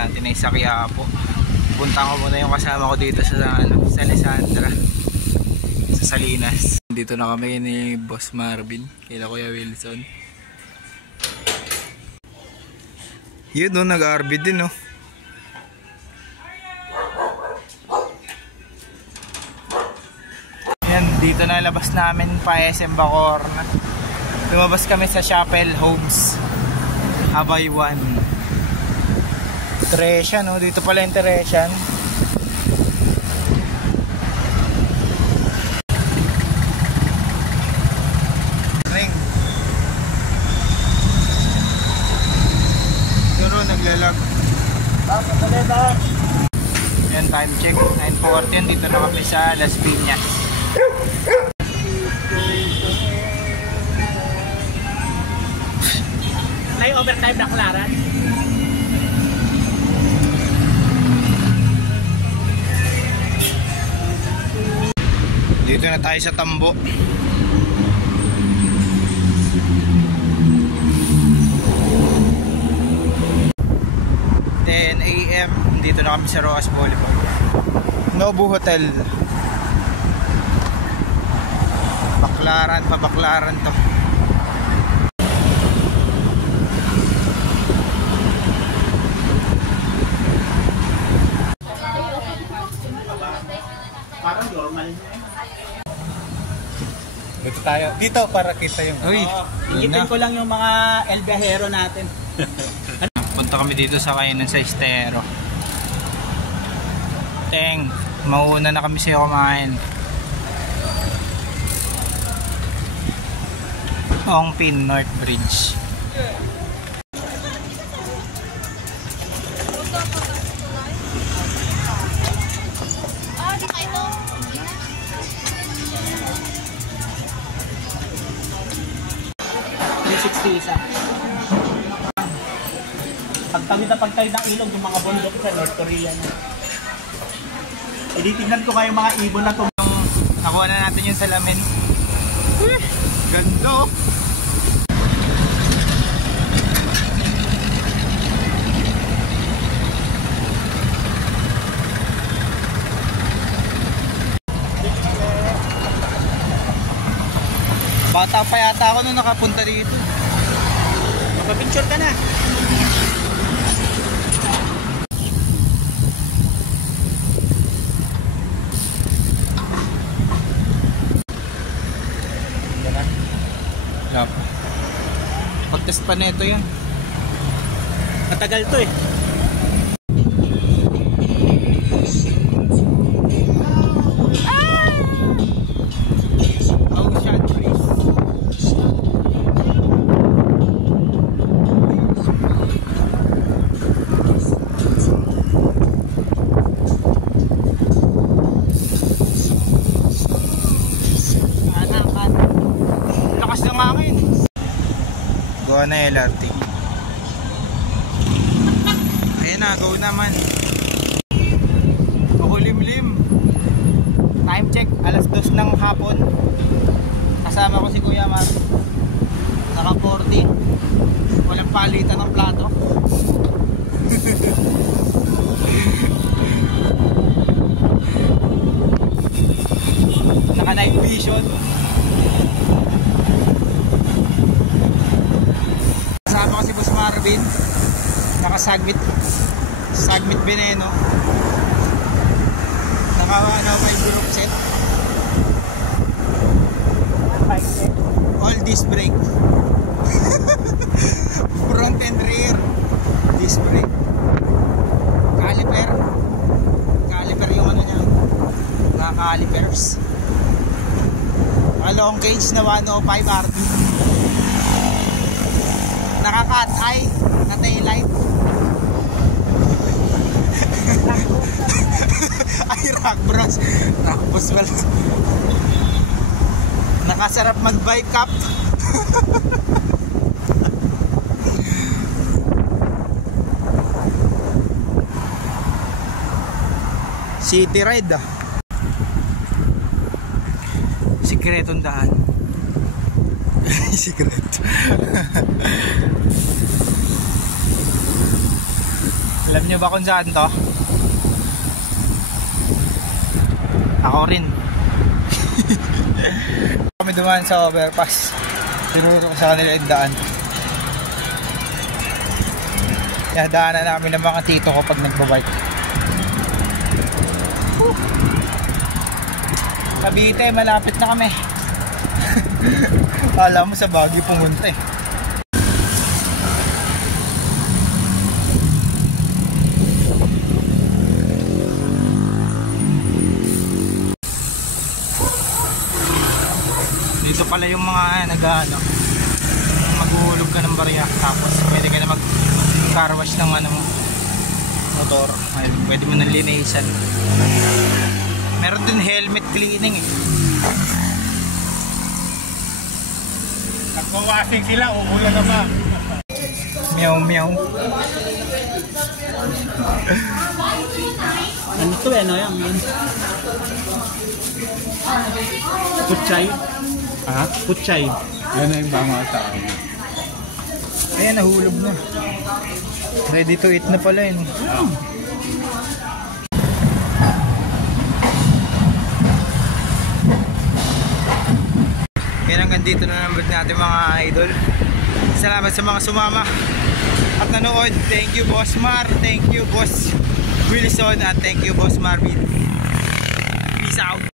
natin ay sa Quiapo. Punta ko muna yung kasama ko dito sa Alessandra, sa Salinas. Dito na kami ni Boss Marvin, kila Kuya Wilson. Yun no, nag-RB din no. Yan, dito na labas namin pa SM Bacoor na. Lumabas kami sa Chapel Homes, Habaywan. Teresian, no? Dito pala yung Teresian. Ring. Siguro naglalag. Yan, time check 9:40. Dito na kami sa Las Piñas. May overtime na Klaran. Dito na tayo sa Tambo. 10 AM. Dito na kami sa Roas Boulevard. Nobu Hotel. Baklaran, pabaklaran to. Parang normal na. Dito tayo. Dito para kita yung... Uy, Igitin ko lang yung mga El Viajero natin. punta kami dito sa kainan sa Estero. Teng, mauuna na kami sa'yo kumain. Ongpin North Bridge. Isa. Pagtawid na pagtawid ng ilog yung mga bundok sa North Korea. Ititignan ko kayo mga ibon na Nakuha na natin yung salamin. Ganda. Bata pa yata ako nung nakapunta dito. Magpa-picture ka na. Yap. Pag-test pa nito yun. Matagal to eh. Gawa na LRT. Ayan na, go naman. Makulimlim. Time check, alas 2 ng hapon. Kasama ko si Kuya Mar. Naka 40. Walang palitan ng plato. Naka night vision. Kasama ko si Boss Marvin. Naka Sagmit Veneno. Naka may group set. All disc brake. Front and rear disc brake. Caliper yung ano niya. Naka calipers. Long cage na 105 RT. Naka-cut eye na tail light. Ay, rock bros. Tapos well, nakasarap mag-bike cap. City ride ah. Sikretong daan. Sikreto. Alam niyo ba kung saan to? Ako rin. Kami dumaan sa overpass. Tinuro ko sa kanila yung daan. Kaya daanan namin ng mga tito ko pag nagbabike. Cavite, malapit na kami. Alam mo sa Baguio pumunta eh. Dito pala yung mga nag-ano, maghuhulog ka ng barya tapos pwede ka na mag car wash ng ano motor. Ay, pwede mo nang linisan. Meron din helmet cleaning eh. Nagwawasing sila, umulan na ba? Meow meow. Ano to eh, ano yan? Putchay? Ha? Putchay. Yan na yung mga tao. Ayan, nahulog na. Ready to eat na pala yun. Kaya hanggang dito na naman natin mga idol. Salamat sa mga sumama at nanood. Thank you Boss Mar, thank you Boss Wilson, at thank you Boss Marvin. Peace out.